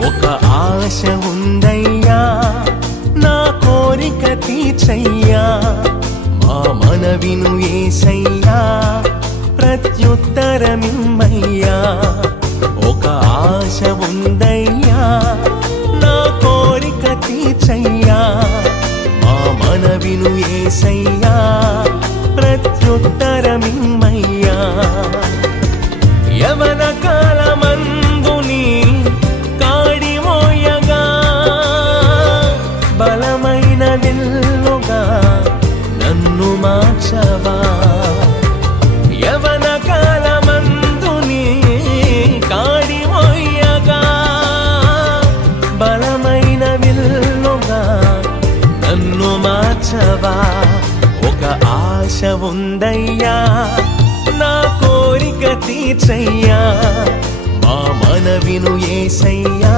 ఒక ఆశ ఉందయ్యా నా కోరిక తీర్చయ్యా మా మనవిను యేసయ్యా ప్రత్యుత్తరమిమ్మయ్యా ఒక ఆశ ఉందయ్యా నా కోరిక తీర్చయ్యా మా మనవిను యేసయ్యా ప్రత్యుత్తరమిమ్మయ్యా యవన కాలమందుని కాడిమోయగా బలమైన విల్లుగా నన్ను మార్చవా యవన కాలమందుని కాడిమోయగా బలమైన విల్లుగా నన్ను మార్చవా ఒక ఆశ ఉందయ్యా నా కోరిక తీర్చయ్యా మా మనవిను యేసయ్యా